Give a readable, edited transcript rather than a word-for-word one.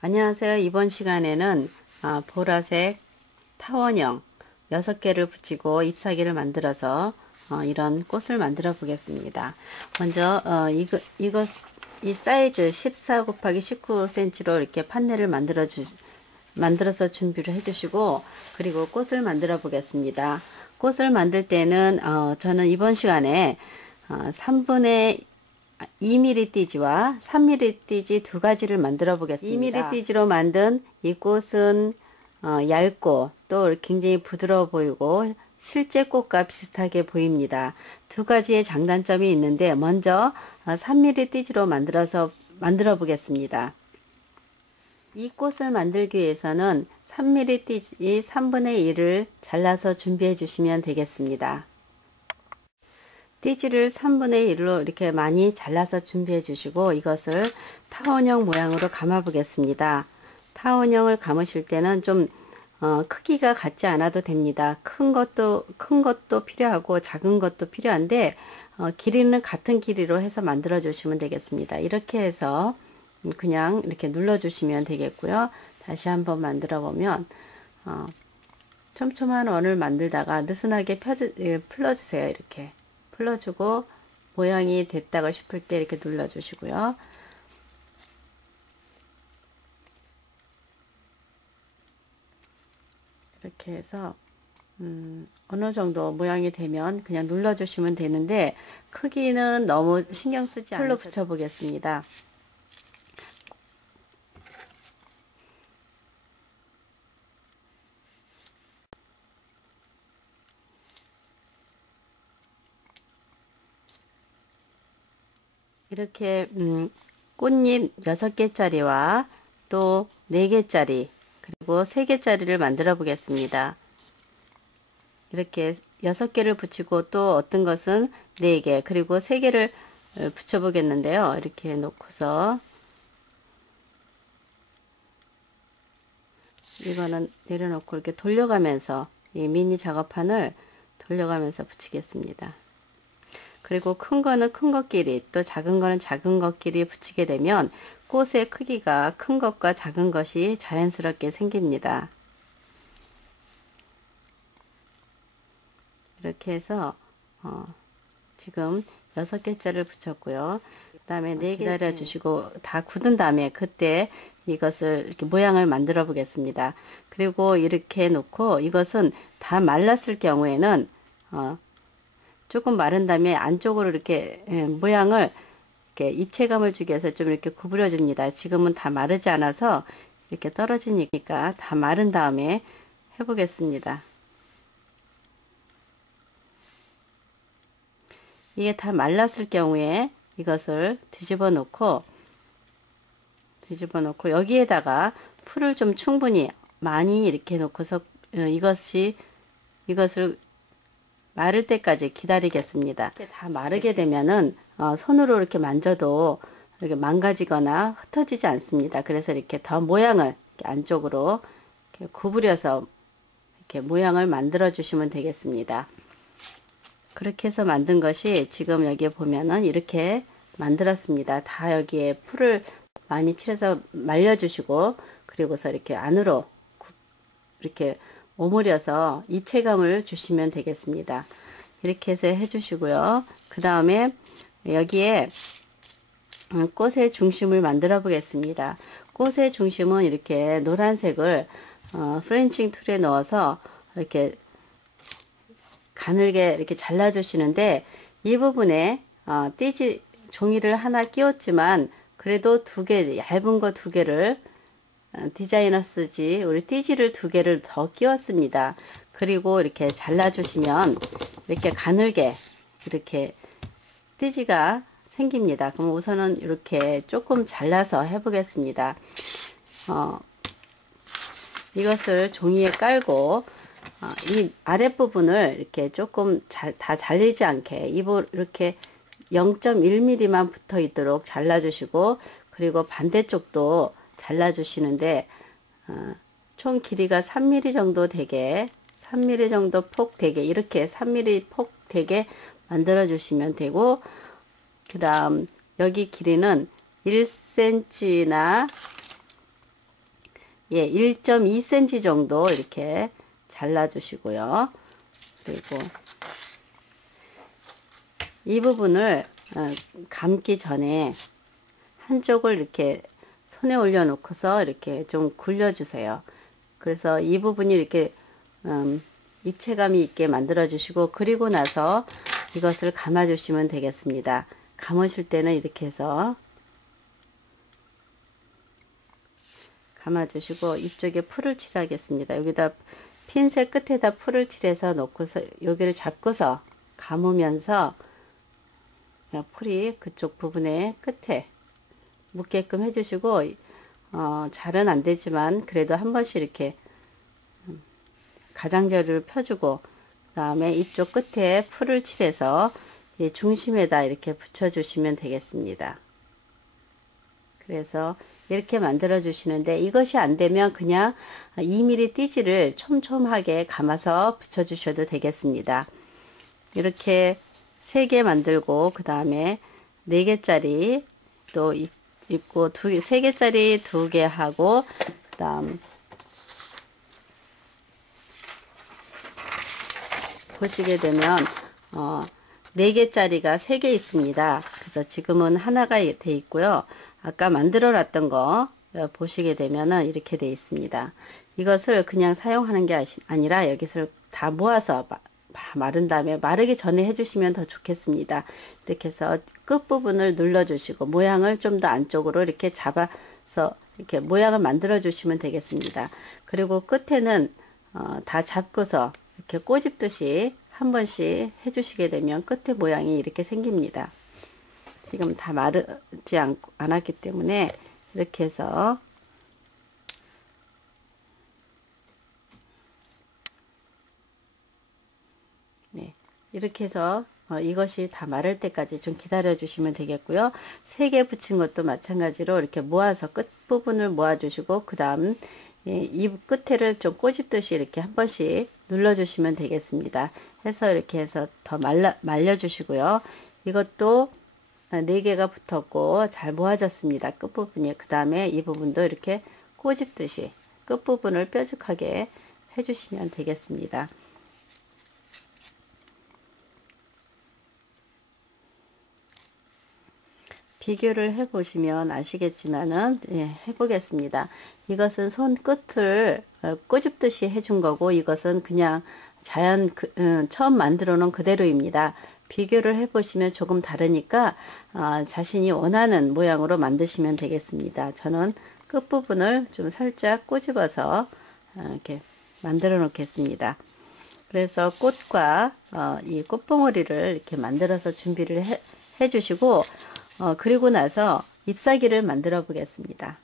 안녕하세요. 이번 시간에는 보라색 타원형 6개를 붙이고 잎사귀를 만들어서 이런 꽃을 만들어 보겠습니다. 먼저 이 사이즈 14 곱하기 19cm로 이렇게 판넬을 만들어서 준비를 해 주시고, 그리고 꽃을 만들어 보겠습니다. 꽃을 만들 때는 저는 이번 시간에 3분의 2mm 띠지와 3mm 띠지 두 가지를 만들어 보겠습니다. 2mm 띠지로 만든 이 꽃은 얇고 또 굉장히 부드러워 보이고 실제 꽃과 비슷하게 보입니다. 두 가지의 장단점이 있는데, 먼저 3mm 띠지로 만들어 보겠습니다. 이 꽃을 만들기 위해서는 3mm 띠지 3분의 1을 잘라서 준비해 주시면 되겠습니다. 띠지를 3분의 1로 이렇게 많이 잘라서 준비해 주시고, 이것을 타원형 모양으로 감아 보겠습니다. 타원형을 감으실 때는 좀 크기가 같지 않아도 됩니다. 큰 것도 필요하고 작은 것도 필요한데, 길이는 같은 길이로 해서 만들어 주시면 되겠습니다. 이렇게 해서 그냥 이렇게 눌러 주시면 되겠고요. 다시 한번 만들어 보면 촘촘한 원을 만들다가 느슨하게 풀어 주세요. 이렇게 풀어주고 모양이 됐다고 싶을 때 이렇게 눌러주시고요. 이렇게 해서 어느 정도 모양이 되면 그냥 눌러주시면 되는데, 크기는 너무 신경 쓰지 않고 풀로 붙여 보겠습니다. 이렇게 꽃잎 6개짜리와 또 4개짜리 그리고 3개짜리를 만들어 보겠습니다. 이렇게 6개를 붙이고 또 어떤 것은 4개 그리고 3개를 붙여 보겠는데요. 이렇게 놓고서 이거는 내려놓고 이렇게 돌려가면서 이 미니 작업판을 돌려가면서 붙이겠습니다. 그리고 큰 거는 큰 것끼리 또 작은 거는 작은 것끼리 붙이게 되면 꽃의 크기가 큰 것과 작은 것이 자연스럽게 생깁니다. 이렇게 해서 지금 6개짜리를 붙였고요. 그 다음에 4개 기다려 주시고 다 굳은 다음에 그때 이것을 이렇게 모양을 만들어 보겠습니다. 그리고 이렇게 놓고 이것은 다 말랐을 경우에는 조금 마른 다음에 안쪽으로 이렇게 모양을 이렇게 입체감을 주기 위해서 좀 이렇게 구부려 줍니다. 지금은 다 마르지 않아서 이렇게 떨어지니까 다 마른 다음에 해 보겠습니다. 이게 다 말랐을 경우에 이것을 뒤집어 놓고 여기에다가 풀을 좀 충분히 많이 이렇게 놓고서 이것을 마를 때까지 기다리겠습니다. 이렇게 다 마르게 되면은 손으로 이렇게 만져도 이렇게 망가지거나 흩어지지 않습니다. 그래서 이렇게 더 모양을 이렇게 안쪽으로 이렇게 구부려서 이렇게 모양을 만들어 주시면 되겠습니다. 그렇게 해서 만든 것이 지금 여기에 보면은 이렇게 만들었습니다. 다 여기에 풀을 많이 칠해서 말려주시고, 그리고서 이렇게 안으로 이렇게 오므려서 입체감을 주시면 되겠습니다. 이렇게 해서 해주시고요. 그 다음에 여기에 꽃의 중심을 만들어 보겠습니다. 꽃의 중심은 이렇게 노란색을 프렌칭 툴에 넣어서 이렇게 가늘게 이렇게 잘라 주시는데, 이 부분에 띠지 종이를 하나 끼웠지만 그래도 2개, 얇은 거 2개를 디자이너스지 우리 띠지를 2개를 더 끼웠습니다. 그리고 이렇게 잘라 주시면 이렇게 가늘게 이렇게 띠지가 생깁니다. 그럼 우선은 이렇게 조금 잘라서 해 보겠습니다. 이것을 종이에 깔고 이 아랫부분을 이렇게 조금 다 잘리지 않게 이렇게 0.1mm만 붙어 있도록 잘라 주시고, 그리고 반대쪽도 잘라 주시는데 총 길이가 3mm 정도 되게 3mm 정도 폭 되게 이렇게 3mm 폭 되게 만들어 주시면 되고, 그 다음 여기 길이는 1cm나 예, 1.2cm 정도 이렇게 잘라 주시고요. 그리고 이 부분을 감기 전에 한쪽을 이렇게 손에 올려 놓고서 이렇게 좀 굴려 주세요. 그래서 이 부분이 이렇게 입체감이 있게 만들어 주시고, 그리고 나서 이것을 감아 주시면 되겠습니다. 감으실 때는 이렇게 해서 감아 주시고, 이쪽에 풀을 칠하겠습니다. 여기다 핀셋 끝에다 풀을 칠해서 놓고서 여기를 잡고서 감으면서 풀이 그쪽 부분에 끝에 묻게끔 해주시고, 잘은 안 되지만 그래도 한 번씩 이렇게 가장자리를 펴주고, 그 다음에 이쪽 끝에 풀을 칠해서 이 중심에다 이렇게 붙여주시면 되겠습니다. 그래서 이렇게 만들어 주시는데, 이것이 안 되면 그냥 2mm 띠지를 촘촘하게 감아서 붙여 주셔도 되겠습니다. 이렇게 3개 만들고, 그 다음에 4개짜리 또 있고, 3개짜리 2개 하고, 그 다음 보시게 되면 4개짜리가 3개 있습니다. 그래서 지금은 하나가 돼 있고요. 아까 만들어 놨던 거 보시게 되면은 이렇게 돼 있습니다. 이것을 그냥 사용하는 게 아니라 여기서 다 모아서 마른 다음에, 마르기 전에 해주시면 더 좋겠습니다. 이렇게 해서 끝부분을 눌러 주시고 모양을 좀 더 안쪽으로 이렇게 잡아서 이렇게 모양을 만들어 주시면 되겠습니다. 그리고 끝에는 다 잡고서 이렇게 꼬집듯이 한 번씩 해주시게 되면 끝에 모양이 이렇게 생깁니다. 지금 다 마르지 않았기 때문에 이렇게 해서 네, 이렇게 해서 이것이 다 마를 때까지 좀 기다려 주시면 되겠고요. 3개 붙인 것도 마찬가지로 이렇게 모아서 끝부분을 모아 주시고, 그 다음 이 끝에를 좀 꼬집듯이 이렇게 한 번씩 눌러 주시면 되겠습니다. 해서 이렇게 해서 더 말려 주시고요. 이것도 4개가 붙었고 잘 모아졌습니다. 끝부분이. 그 다음에 이 부분도 이렇게 꼬집듯이 끝부분을 뾰족하게 해주시면 되겠습니다. 비교를 해 보시면 아시겠지만은, 해보겠습니다. 이것은 손 끝을 꼬집듯이 해준 거고, 이것은 그냥 처음 만들어 놓은 그대로입니다. 비교를 해 보시면 조금 다르니까 자신이 원하는 모양으로 만드시면 되겠습니다. 저는 끝부분을 좀 살짝 꼬집어서 이렇게 만들어 놓겠습니다. 그래서 꽃과 이 꽃봉오리를 이렇게 만들어서 준비를 해 주시고, 그리고 나서 잎사귀를 만들어 보겠습니다.